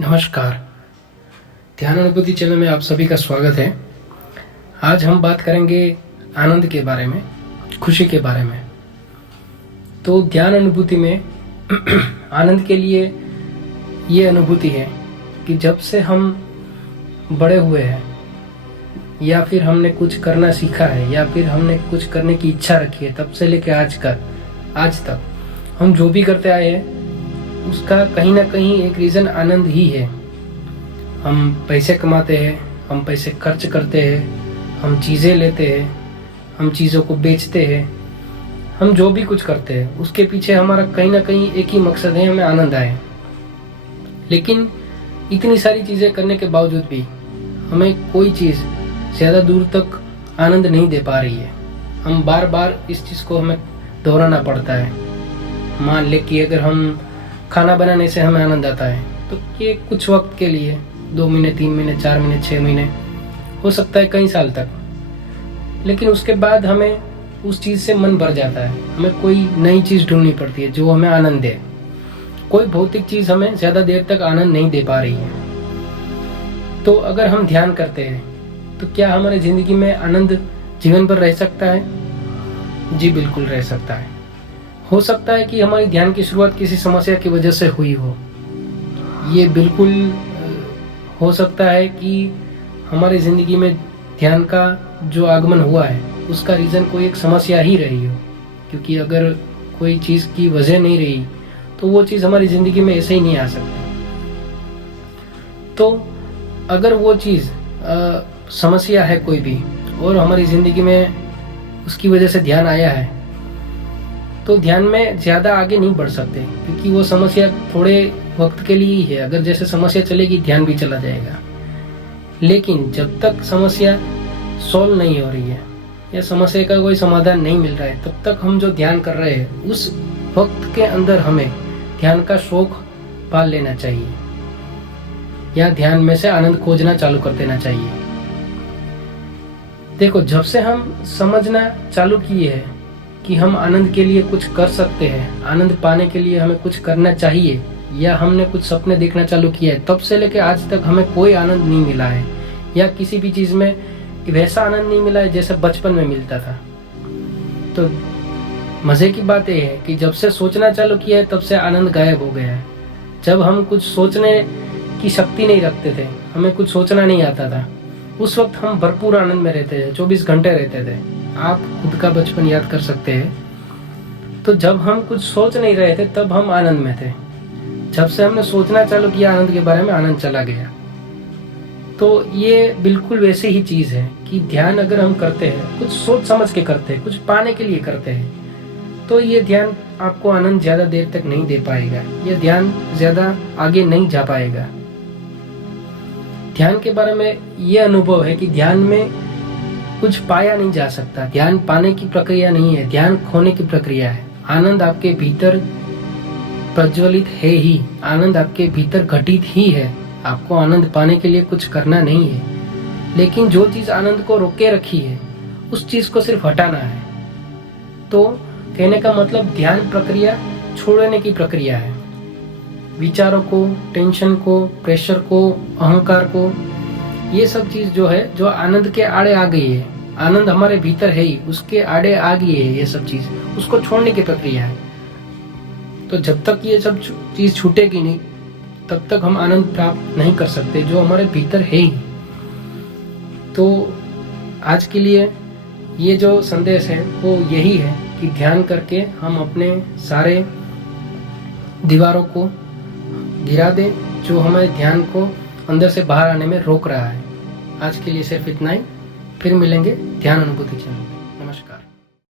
नमस्कार। ध्यान अनुभूति चैनल में आप सभी का स्वागत है। आज हम बात करेंगे आनंद के बारे में, खुशी के बारे में। तो ध्यान अनुभूति में आनंद के लिए ये अनुभूति है कि जब से हम बड़े हुए हैं या फिर हमने कुछ करना सीखा है या फिर हमने कुछ करने की इच्छा रखी है, तब से लेकर आज तक हम जो भी करते आए हैं उसका कहीं ना कहीं एक रीज़न आनंद ही है। हम पैसे कमाते हैं, हम पैसे खर्च करते हैं, हम चीज़ें लेते हैं, हम चीज़ों को बेचते हैं, हम जो भी कुछ करते हैं उसके पीछे हमारा कहीं ना कहीं एक ही मकसद है, हमें आनंद आए। लेकिन इतनी सारी चीज़ें करने के बावजूद भी हमें कोई चीज़ ज़्यादा दूर तक आनंद नहीं दे पा रही है। हम बार बार इस चीज़ को हमें दोहराना पड़ता है। मान ले कि अगर हम खाना बनाने से हमें आनंद आता है तो ये कुछ वक्त के लिए, 2 महीने, 3 महीने, 4 महीने, 6 महीने, हो सकता है कई साल तक। लेकिन उसके बाद हमें उस चीज़ से मन भर जाता है, हमें कोई नई चीज़ ढूंढनी पड़ती है जो हमें आनंद दे। कोई भौतिक चीज़ हमें ज़्यादा देर तक आनंद नहीं दे पा रही है। तो अगर हम ध्यान करते हैं तो क्या हमारी ज़िंदगी में आनंद जीवन भर रह सकता है? जी बिल्कुल रह सकता है। हो सकता है कि हमारी ध्यान की शुरुआत किसी समस्या की वजह से हुई हो। ये बिल्कुल हो सकता है कि हमारी ज़िंदगी में ध्यान का जो आगमन हुआ है उसका रीज़न कोई एक समस्या ही रही हो, क्योंकि अगर कोई चीज़ की वजह नहीं रही तो वो चीज़ हमारी ज़िंदगी में ऐसे ही नहीं आ सकती। तो अगर वो चीज़ समस्या है कोई भी और हमारी ज़िंदगी में उसकी वजह से ध्यान आया है तो ध्यान में ज़्यादा आगे नहीं बढ़ सकते, क्योंकि वो समस्या थोड़े वक्त के लिए ही है। अगर जैसे समस्या चलेगी ध्यान भी चला जाएगा। लेकिन जब तक समस्या सॉल्व नहीं हो रही है या समस्या का कोई समाधान नहीं मिल रहा है, तब तक हम जो ध्यान कर रहे हैं उस वक्त के अंदर हमें ध्यान का शौक पाल लेना चाहिए या ध्यान में से आनंद खोजना चालू कर देना चाहिए। देखो, जब से हम समझना चालू किए हैं कि हम आनंद के लिए कुछ कर सकते हैं, आनंद पाने के लिए हमें कुछ करना चाहिए, या हमने कुछ सपने देखना चालू किया है, तब से लेकर आज तक हमें कोई आनंद नहीं मिला है या किसी भी चीज़ में वैसा आनंद नहीं मिला है जैसे बचपन में मिलता था। तो मज़े की बात यह है कि जब से सोचना चालू किया है तब से आनंद गायब हो गया है। जब हम कुछ सोचने की शक्ति नहीं रखते थे, हमें कुछ सोचना नहीं आता था, उस वक्त हम भरपूर आनंद में रहते थे, 24 घंटे रहते थे। आप खुद का बचपन याद कर सकते हैं। तो जब हम कुछ सोच नहीं रहे थे तब हम आनंद में थे। जब से हमने सोचना चालू किया आनंद के बारे में, आनंद चला गया। तो ये बिल्कुल वैसे ही चीज़ है कि ध्यान अगर हम करते हैं, कुछ सोच समझ के करते हैं, कुछ पाने के लिए करते हैं, तो ये ध्यान आपको आनंद ज़्यादा देर तक नहीं दे पाएगा, ये ध्यान ज़्यादा आगे नहीं जा पाएगा। ध्यान के बारे में ये अनुभव है कि ध्यान में कुछ पाया नहीं जा सकता। ध्यान पाने की प्रक्रिया नहीं है, ध्यान खोने की प्रक्रिया है। आनंद आपके भीतर प्रज्वलित है ही, आनंद आपके भीतर घटित ही है। आपको आनंद पाने के लिए कुछ करना नहीं है, लेकिन जो चीज़ आनंद को रोके रखी है उस चीज़ को सिर्फ हटाना है। तो कहने का मतलब ध्यान प्रक्रिया छोड़ने की प्रक्रिया है। विचारों को, टेंशन को, प्रेशर को, अहंकार को, ये सब चीज़ जो है, जो आनंद के आड़े आ गई है, आनंद हमारे भीतर है ही, उसके आड़े आ गई है ये सब चीज़, उसको छोड़ने की प्रक्रिया है। तो जब तक ये सब चीज़ छूटेगी नहीं तब तक हम आनंद प्राप्त नहीं कर सकते जो हमारे भीतर है ही। तो आज के लिए ये जो संदेश है वो यही है कि ध्यान करके हम अपने सारे दीवारों को गिरा दें जो हमारे ध्यान को अंदर से बाहर आने में रोक रहा है। आज के लिए सिर्फ इतना ही। फिर मिलेंगे ध्यान अनुभूति चैनल।